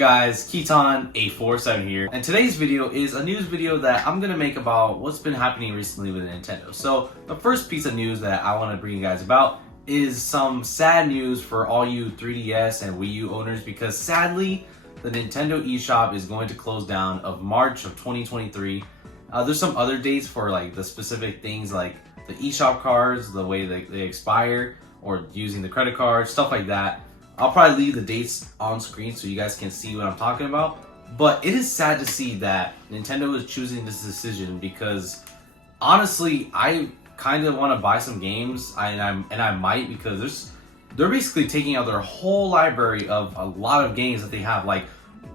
guys, Keaton847 here, and today's video is a news video that I'm gonna make about what's been happening recently with Nintendo. So the first piece of news that I want to bring you guys about is some sad news for all you 3DS and Wii U owners, because sadly the Nintendo eShop is going to close down of March of 2023. There's some other dates for like the specific things like the eShop cards, the way they expire, or using the credit card, stuff like that. I'll probably leave the dates on screen so you guys can see what I'm talking about. But it is sad to see that Nintendo is choosing this decision, because honestly, I kind of want to buy some games, and I might, because they're basically taking out their whole library of a lot of games that they have, like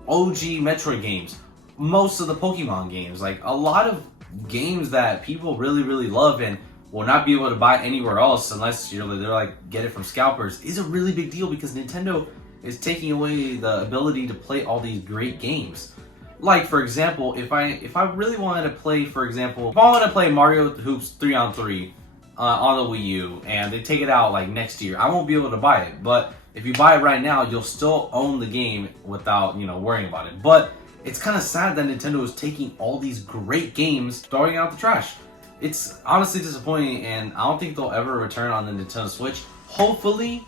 OG Metroid games, most of the Pokemon games, like a lot of games that people really love and will not be able to buy anywhere else unless they're like get it from scalpers, is a really big deal, because Nintendo is taking away the ability to play all these great games. Like, for example, if I really wanted to play, for example, if I want to play Mario Hoops 3-on-3 on the Wii U, and they take it out like next year, I won't be able to buy it. But if you buy it right now, you'll still own the game without, worrying about it. But it's kind of sad that Nintendo is taking all these great games, throwing it out the trash. It's honestly disappointing, and I don't think they'll ever return on the Nintendo Switch. Hopefully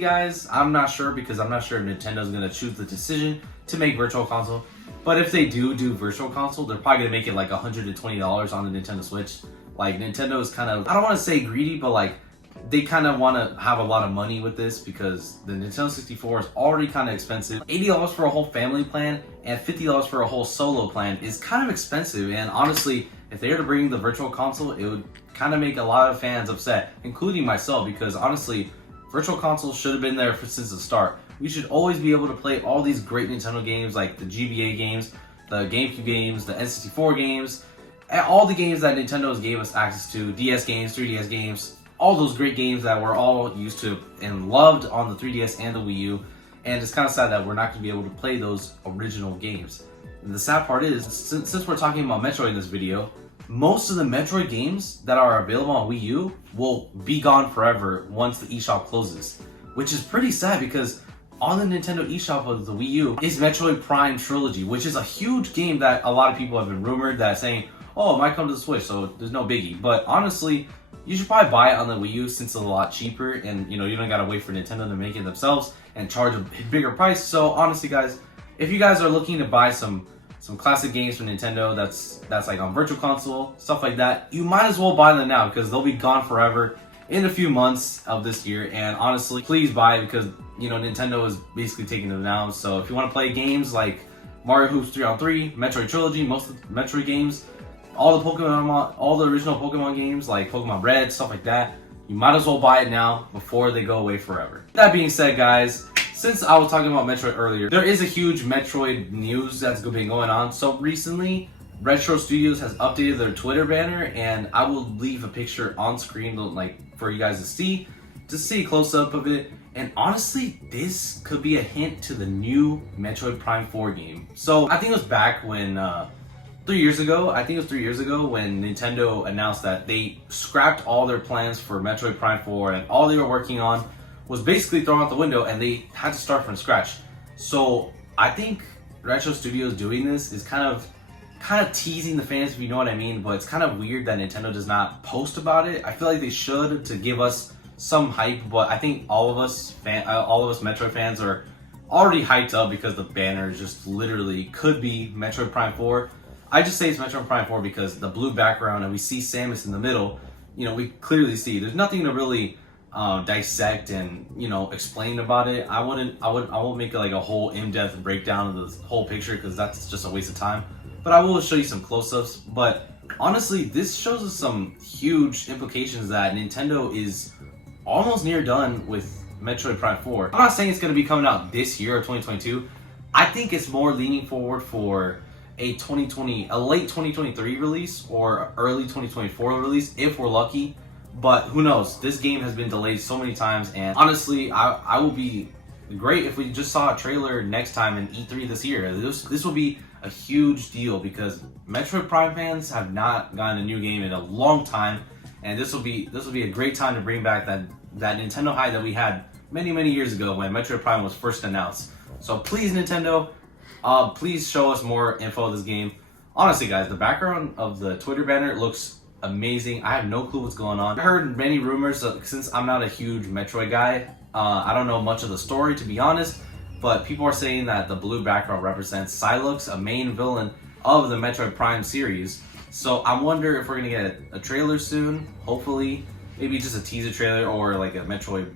guys, I'm not sure, because I'm not sure if Nintendo's going to choose the decision to make Virtual Console. But if they do Virtual Console, they're probably going to make it like $120 on the Nintendo Switch. Like, Nintendo is kind of, I don't want to say greedy, but like, they kind of want to have a lot of money with this, because the Nintendo 64 is already kind of expensive. $80 for a whole family plan and $50 for a whole solo plan is kind of expensive. And honestly, if they were to bring the Virtual Console, it would kind of make a lot of fans upset, including myself, because honestly, Virtual Console should have been there since the start. We should always be able to play all these great Nintendo games, like the GBA games, the GameCube games, the N64 games, and all the games that Nintendo gave us access to, DS games, 3DS games, all those great games that we're all used to and loved on the 3DS and the Wii U. And it's kind of sad that we're not going to be able to play those original games. And the sad part is, since we're talking about Metroid in this video, most of the Metroid games that are available on Wii U will be gone forever once the eShop closes. Which is pretty sad, because on the Nintendo eShop of the Wii U is Metroid Prime Trilogy, which is a huge game that a lot of people have been rumored that saying, oh, it might come to the Switch, so there's no biggie. But honestly, you should probably buy it on the Wii U, since it's a lot cheaper, and you don't gotta wait for Nintendo to make it themselves and charge a bigger price. So honestly guys, if you guys are looking to buy some classic games from Nintendo that's like on Virtual Console, stuff like that, you might as well buy them now, because they'll be gone forever in a few months of this year. And honestly, please buy it, because Nintendo is basically taking them down. So if you want to play games like Mario Hoops 3-on-3, Metroid Trilogy, most of the Metroid games, all the original Pokemon games like Pokemon Red, stuff like that, you might as well buy it now before they go away forever. That being said, guys, since I was talking about Metroid earlier, there is a huge Metroid news that's been going on. So recently, Retro Studios has updated their Twitter banner, and I will leave a picture on screen like for you guys to see a close-up of it. And honestly, this could be a hint to the new Metroid Prime 4 game. So I think it was back when 3 years ago, when Nintendo announced that they scrapped all their plans for Metroid Prime 4, and all they were working on was basically thrown out the window, and they had to start from scratch. So I think Retro Studios doing this is kind of teasing the fans, if you know what I mean. But it's kind of weird that Nintendo does not post about it. I feel like they should, to give us some hype. But I think all of us Metroid fans are already hyped up, because the banner just literally could be Metroid Prime 4. I just say it's Metroid Prime 4 because the blue background, and we see Samus in the middle. We clearly see there's nothing to really dissect and explain about it. I won't make like a whole in-depth breakdown of the whole picture, because that's just a waste of time. But I will show you some close-ups. But honestly, this shows us some huge implications that Nintendo is almost near done with Metroid Prime 4. I'm not saying it's going to be coming out this year or 2022. I think it's more leaning forward for a late 2023 release or early 2024 release, if we're lucky. But who knows? This game has been delayed so many times, and honestly, I will be great if we just saw a trailer next time in E3 this year. This will be a huge deal, because Metroid Prime fans have not gotten a new game in a long time, and this will be a great time to bring back that Nintendo hype that we had many years ago when Metroid Prime was first announced. So please, Nintendo, Please show us more info of this game. Honestly, guys, the background of the Twitter banner looks amazing. I have no clue what's going on. I heard many rumors since I'm not a huge Metroid guy. I don't know much of the story, to be honest, but people are saying that the blue background represents Silux, a main villain of the Metroid Prime series. So I wonder if we're gonna get a trailer soon, hopefully. Maybe just a teaser trailer or like a Metroid,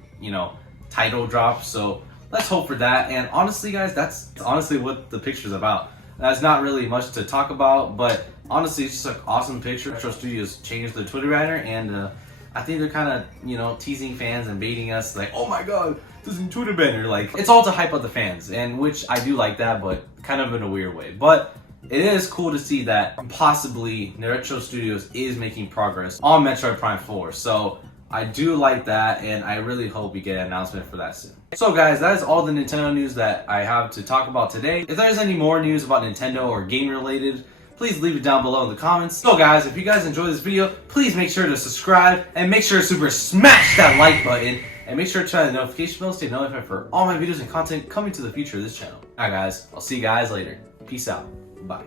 title drop. So let's hope for that. And honestly, guys, that's honestly what the picture's about. That's not really much to talk about, but honestly, it's just an awesome picture. Retro Studios changed their Twitter banner, and I think they're kind of, teasing fans and baiting us, like, oh my god, this is Twitter banner. Like, it's all to hype up the fans, and which I do like that, but kind of in a weird way. But it is cool to see that possibly Retro Studios is making progress on Metroid Prime 4. So I do like that, and I really hope we get an announcement for that soon. So guys, that is all the Nintendo news that I have to talk about today. If there's any more news about Nintendo or game related, please leave it down below in the comments. So guys, if you guys enjoyed this video, please make sure to subscribe and make sure to super smash that like button and make sure to turn on the notification bell to stay notified for all my videos and content coming to the future of this channel. Alright guys, I'll see you guys later. Peace out. Bye.